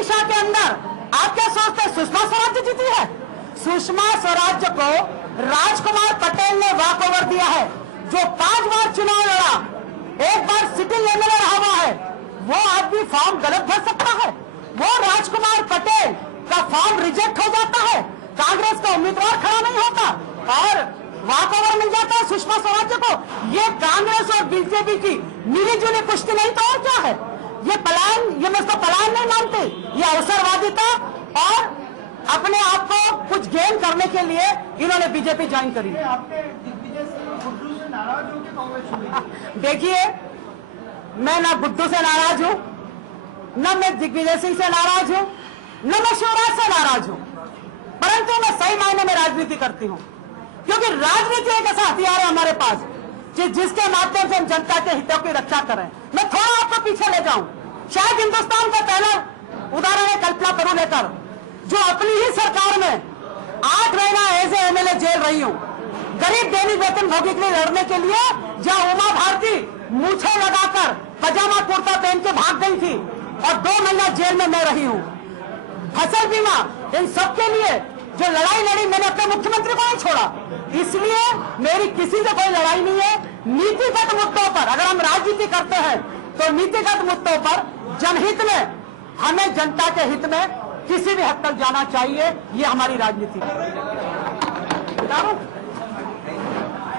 अमित शाह के अंदर आप क्या सोचते हैं सुषमा स्वराज जीती है? सुषमा स्वराज को राजकुमार पटेल ने वॉक ओवर दिया है, जो 5 बार चुनाव लड़ा, 1 बार सिटिंग एमएलए रहा हुआ है। वो आदमी फॉर्म गलत भर सकता है, वो राजकुमार पटेल का फॉर्म रिजेक्ट हो जाता है, कांग्रेस का उम्मीदवार खड़ा नहीं होता और वॉक ओवर मिल जाता है सुषमा स्वराज को। ये कांग्रेस और बीजेपी की मिलीजुली कुश्ती नहीं तो और क्या है? ये पलायन, ये मैं इसको पलायन नहीं मानते, ये अवसरवादिता और अपने आप को कुछ गेन करने के लिए इन्होंने बीजेपी ज्वाइन करी। आपके दिग्विजय सिंह गुड्डू से नाराज हो के कांग्रेस छोड़ी? देखिए, मैं ना गुड्डू से नाराज हूं, न मैं दिग्विजय सिंह से नाराज हूं, न मैं शिवराज से नाराज हूं, परंतु मैं सही मायने में राजनीति करती हूं, क्योंकि राजनीति एक ऐसा हथियार है हमारे पास जिसके माध्यम से हम जनता के हितों की रक्षा करें। मैं थोड़ा आपको पीछे ले जाऊं, शायद हिंदुस्तान का पहला उदाहरण है, कल्पना करूं लेकर, जो अपनी ही सरकार में 8 महीना एज ए एमएलए जेल रही हूं, गरीब दैनिक वेतन भोगी के लिए लड़ने के लिए, जहां उमा भारती मूछें लगाकर पजामा कुर्ता पहन के भाग गई थी और 2 महीना जेल में मैं रही हूं। फसल बीमा, इन सबके लिए जो लड़ाई लड़ी, मैंने अपने मुख्यमंत्री को नहीं छोड़ा, इसलिए मेरी किसी से कोई लड़ाई नहीं है। नीतिगत मुद्दों पर अगर हम राजनीति करते हैं तो नीतिगत मुद्दों पर जनहित में, हमें जनता के हित में किसी भी हद तक जाना चाहिए, ये हमारी राजनीति है।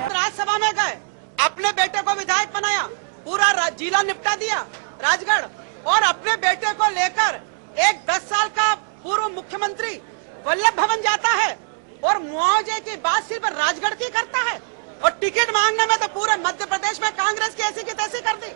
राज्यसभा में गए, अपने बेटे को विधायक बनाया, पूरा जिला निपटा दिया राजगढ़, और अपने बेटे को लेकर एक 10 साल का पूर्व मुख्यमंत्री वल्लभ भवन जाता है और मुआवजे की बात सिर्फ राजगढ़ की करता है, और टिकट मांगने में तो पूरे मध्य प्रदेश में कांग्रेस की ऐसी की तैसी कर दी।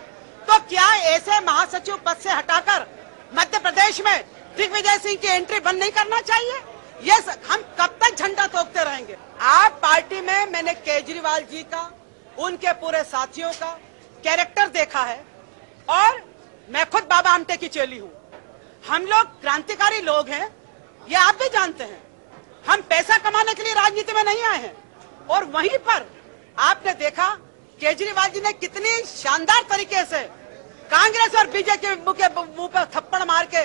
तो क्या ऐसे महासचिव पद से हटाकर मध्य प्रदेश में दिग्विजय सिंह की एंट्री बंद नहीं करना चाहिए? ये हम कब तक झंडा तोड़ते रहेंगे? आप पार्टी में मैंने केजरीवाल जी का, उनके पूरे साथियों का कैरेक्टर देखा है, और मैं खुद बाबा आमटे की चेली हूँ। हम लोग क्रांतिकारी लोग हैं, ये आप भी जानते हैं। हम पैसा कमाने के लिए राजनीति में नहीं आए हैं। और वहीं पर आपने देखा केजरीवाल जी ने कितनी शानदार तरीके से कांग्रेस और बीजेपी के मुंह पर थप्पड़ मार के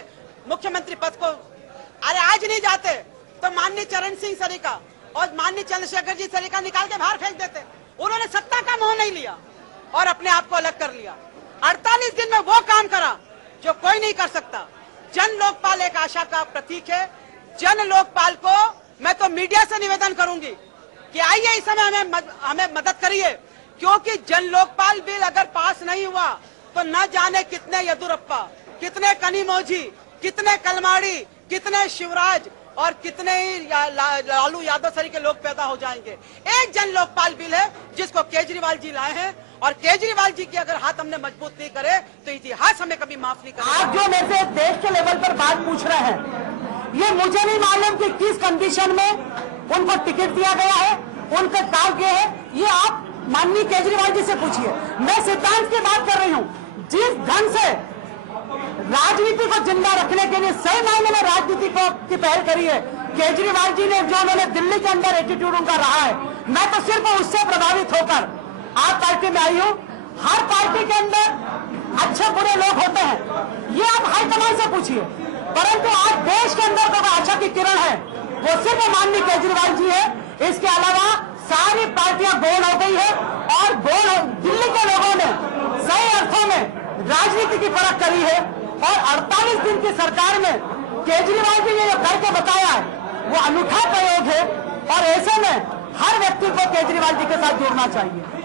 मुख्यमंत्री पद को, अरे आज नहीं जाते तो माननीय चरण सिंह सरीका और माननीय चंद्रशेखर जी सरीका निकाल के बाहर फेंक देते। उन्होंने सत्ता का मोह नहीं लिया और अपने आप को अलग कर लिया। 48 दिन में वो काम करा जो कोई नहीं कर सकता। जन लोकपाल एक आशा का प्रतीक है। जन लोकपाल को मैं तो मीडिया से निवेदन करूंगी कि आइए इस समय हमें मदद करिए, क्योंकि जन लोकपाल बिल अगर पास नहीं हुआ तो न जाने कितने येदुरप्पा, कितने कनिमोझी, कितने कलमाड़ी, कितने शिवराज और कितने ही लालू यादव सरी के लोग पैदा हो जाएंगे। एक जन लोकपाल बिल है जिसको केजरीवाल जी लाए हैं, और केजरीवाल जी की अगर हाथ हमने मजबूत नहीं करे तो इतिहास हमें कभी माफ नहीं करेगा। आप जो मेरे से देश के लेवल पर बात पूछ रहे हैं, ये मुझे नहीं मालूम कि किस कंडीशन में उनको टिकट दिया गया है, उनके काम किए हैं, ये आप माननीय केजरीवाल जी से पूछिए। मैं सिद्धांत की बात कर रही हूँ। जिस ढंग से राजनीति को जिंदा रखने के लिए सही मायने में राजनीति की पहल करी है केजरीवाल जी ने, जो उन्होंने दिल्ली के अंदर एटीट्यूड उनका रहा है, मैं तो सिर्फ उससे प्रभावित होकर आप पार्टी में आई हूँ। हर पार्टी के अंदर अच्छे बुरे लोग होते हैं, ये आप हाईकमान से पूछिए, परंतु आज देश के अंदर जो आशा की किरण है वो सिर्फ माननीय केजरीवाल जी है। इसके अलावा सारी पार्टियां गोल हो गई है, और दिल्ली के लोगों ने सही अर्थों में राजनीति की परख करी है, और 48 दिन की सरकार में केजरीवाल जी ने जो करके बताया है वो अनूठा प्रयोग है, और ऐसे में हर व्यक्ति को केजरीवाल जी के साथ जुड़ना चाहिए।